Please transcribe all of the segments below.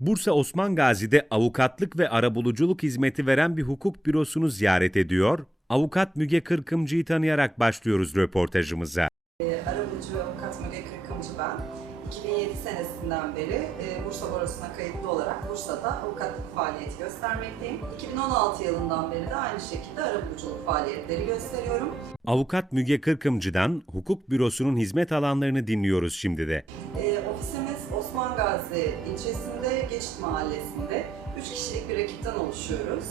Bursa Osman Gazi'de avukatlık ve arabuluculuk hizmeti veren bir hukuk bürosunu ziyaret ediyor. Avukat Müge Kırkımcı'yı tanıyarak başlıyoruz röportajımıza. Ee, Arabulucu ve avukat Müge Kırkımcı ben. 2007 senesinden beri e, Bursa Barosu'na kayıtlı olarak Bursa'da avukatlık faaliyeti göstermekteyim. 2016 yılından beri de aynı şekilde arabuluculuk faaliyetleri gösteriyorum. Avukat Müge Kırkımcı'dan hukuk bürosunun hizmet alanlarını dinliyoruz şimdi de. E, Gazi ilçesinde Geçit Mahallesi'nde 3 kişilik bir ekipten oluşuyoruz.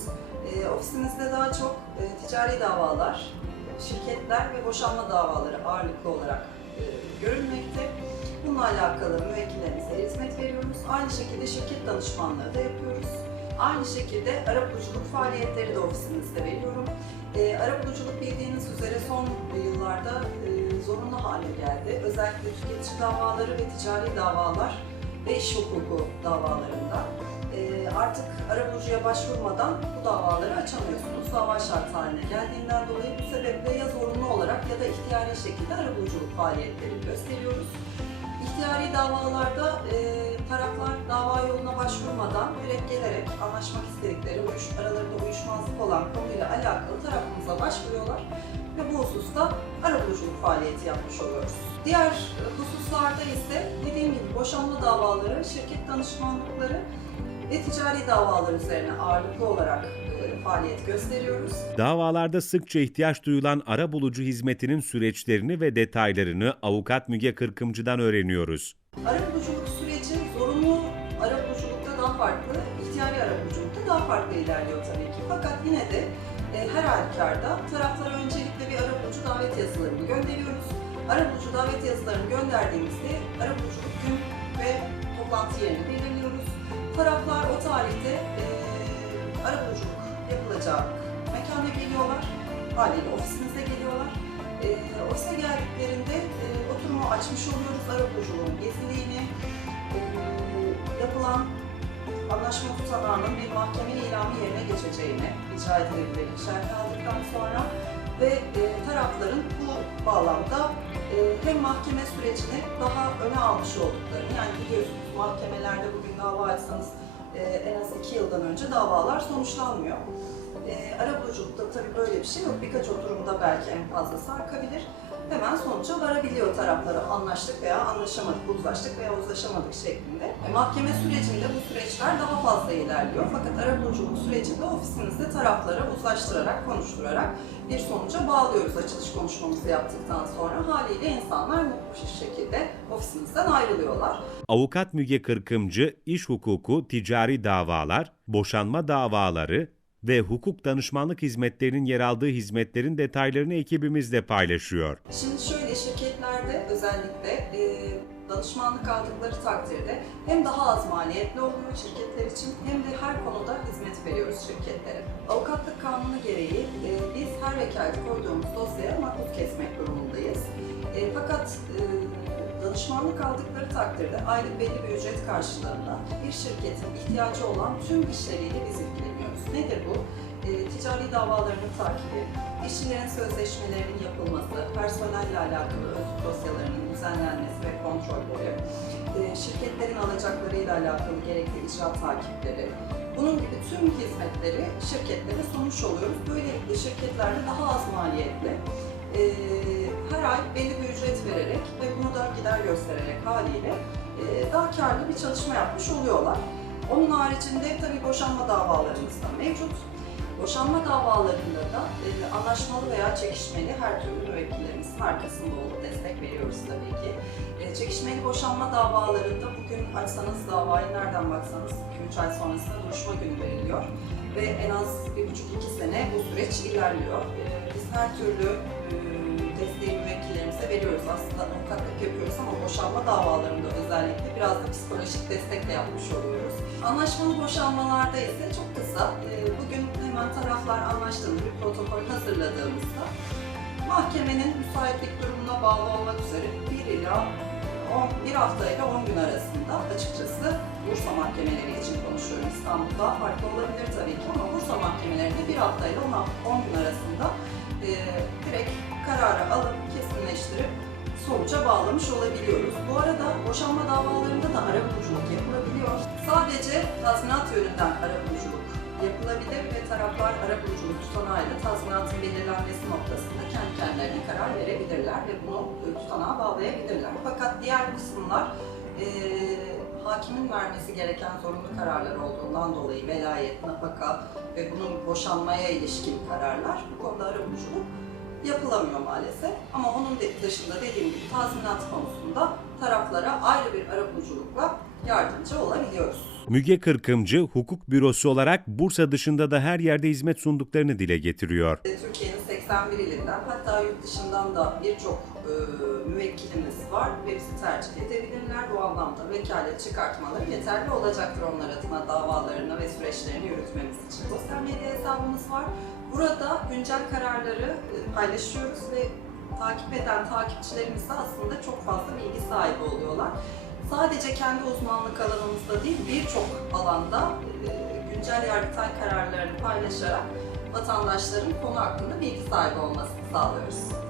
E, ofisimizde daha çok e, ticari davalar, şirketler ve boşanma davaları ağırlıklı olarak e, görülmekte. Bununla alakalı müvekkillerimize hizmet veriyoruz. Aynı şekilde şirket danışmanlığı da yapıyoruz. Aynı şekilde arabuluculuk faaliyetleri de ofisimizde veriyorum. E, arabuluculuk bildiğiniz üzere son yıllarda e, zorunlu hale geldi. Özellikle tüketici davaları ve ticari davalar ve iş hukuku davalarında e, artık arabulucuya başvurmadan bu davaları açamıyorsunuz. Dava şart haline geldiğinden dolayı bu sebeple ya zorunlu olarak ya da ihtiyari şekilde arabuluculuk faaliyetleri gösteriyoruz. İhtiyari davalarda e, taraflar dava yoluna başvurmadan direkt gelerek anlaşmak istedikleri, uyuş, aralarında uyuşmazlık olan konuyla alakalı tarafımıza başvuruyorlar ve bu hususta arabuluculuk faaliyeti yapmış oluyoruz. Diğer hususlarda ise dediğim gibi boşanma davaları, şirket danışmanlıkları ve ticari davalar üzerine ağırlıklı olarak e, faaliyet gösteriyoruz. Davalarda sıkça ihtiyaç duyulan arabulucu hizmetinin süreçlerini ve detaylarını avukat Müge Kırkımcı'dan öğreniyoruz. Arabuluculuk süreci zorunlu arabuluculukta daha farklı, ihtiyari arabuluculukta daha farklı ilerliyor tabii ki. Fakat yine de her halükarda taraflara öncelikle bir arabulucu davet yazılarını gönderiyoruz. Arabulucu davet yazılarını gönderdiğimizde arabuluculuk gün ve toplantı yerini belirliyoruz. Taraflar o tarihte e, arabuluculuk yapılacağı mekana geliyorlar. Haliyle ofisimize geliyorlar. E, ofise geldiklerinde e, oturumu açmış oluyoruz. Arabuluculuğun yapılan anlaşma tutanağının bir mahkeme ilamı yerine geçeceğini rica edilebilir şerh aldıktan sonra ve e, tarafların bu bağlamda e, hem mahkeme sürecini daha öne almış olduklarını yani biliyorsunuz mahkemelerde bugün dava açsanız e, en az iki yıldan önce davalar sonuçlanmıyor. E, arabuluculukta tabii böyle bir şey yok. Birkaç oturumda belki en fazla sarkabilir. Hemen sonuca varabiliyor tarafları anlaştık veya anlaşamadık, uzlaştık veya uzlaşamadık şeklinde. E, mahkeme sürecinde bu süreçler daha fazla ilerliyor. Fakat arabuluculuk sürecinde ofisimizde tarafları uzlaştırarak, konuşturarak bir sonuca bağlıyoruz açılış konuşmamızı yaptıktan sonra. Haliyle insanlar mutlu bir şekilde ofisimizden ayrılıyorlar. Avukat Müge Kırkımcı, iş hukuku, ticari davalar, boşanma davaları ve hukuk danışmanlık hizmetlerinin yer aldığı hizmetlerin detaylarını ekibimizle paylaşıyor. Şimdi şöyle şirketlerde özellikle e, danışmanlık aldıkları takdirde hem daha az maliyetli oluyor şirketler için hem de her konuda hizmet veriyoruz şirketlere. Avukatlık kanunu gereği e, biz her vekalete koyduğumuz dosyaya makbuz kesmek durumundayız. E, fakat e, danışmanlık aldıkları takdirde aylık belli bir ücret karşılığında bir şirketin ihtiyacı olan tüm işleriyle biz ilgileniyoruz. Nedir bu? E, ticari davalarının takibi, işçilerin sözleşmelerinin yapılması, personelle alakalı özlük dosyalarının düzenlenmesi ve kontrolleri, e, şirketlerin alacaklarıyla alakalı gerekli icra takipleri, bunun gibi tüm hizmetleri şirketlere sunmuş oluyoruz. Böylelikle şirketlerde daha az maliyetli, e, her ay belli bir ücret vererek ve bunu da gider göstererek haliyle e, daha karlı bir çalışma yapmış oluyorlar. Onun haricinde tabii boşanma davalarımız da mevcut. Boşanma davalarında da e, anlaşmalı veya çekişmeli her türlü müvekkillerimizin arkasında olup destek veriyoruz tabii ki. E, çekişmeli boşanma davalarında bugün açsanız davayı nereden baksanız 2-3 ay sonrasında duruşma günü veriliyor. Ve en az 1,5-2 sene bu süreç ilerliyor. Biz her türlü e, desteği müvekkillerimize veriyoruz. Aslında avukatlık yapıyoruz ama boşanma davalarında özellikle biraz da psikolojik destek de yapmış oluyoruz. Anlaşmalı boşanmalarda ise çok kısa, e, bugün hemen taraflar anlaştığında bir protokol hazırladığımızda mahkemenin müsaitlik durumuna bağlı olmak üzere 1 ila 10, bir hafta ile 10 gün arasında açıkçası Bursa mahkemeleri için konuşuyorum. İstanbul'da farklı olabilir tabii ki ama Bursa mahkemelerinde bir hafta ile 10, 10 gün arasında e, direkt kararı alıp kesinleştirip sonuca bağlamış olabiliyoruz. Bu arada boşanma davalarında da arabuluculuk yapılabiliyor. Sadece yönünden arabuluculuk yapılabilir ve taraflar arabuluculuk tutanağıyla tazminatın belirlenmesi noktasında kendi kendilerine karar verebilirler ve bunu tutanağa bağlayabilirler. Fakat diğer kısımlar e, hakimin vermesi gereken zorunlu kararlar olduğundan dolayı velayet, nafaka ve bunun boşanmaya ilişkin kararlar bu konuda arabuluculuk yapılamıyor maalesef. Ama onun dışında dediğim gibi tazminat konusunda taraflara ayrı bir arabuluculukla yardımcı olabiliyoruz. Müge Kırkımcı, hukuk bürosu olarak Bursa dışında da her yerde hizmet sunduklarını dile getiriyor. Türkiye'nin 81 ilinden hatta yurt dışından da birçok e, müvekkilimiz var ve bizi tercih edebilirler. Bu anlamda vekalet çıkartmaları yeterli olacaktır onlar adına davalarını ve süreçlerini yürütmemiz için. Sosyal medya hesabımız var. Burada güncel kararları e, paylaşıyoruz ve takip eden takipçilerimiz de aslında çok fazla bilgi sahibi oluyorlar. Sadece kendi uzmanlık alanımızda değil birçok alanda e, güncel yargıtay kararlarını paylaşarak vatandaşların konu hakkında bilgi sahibi olmasını sağlıyoruz.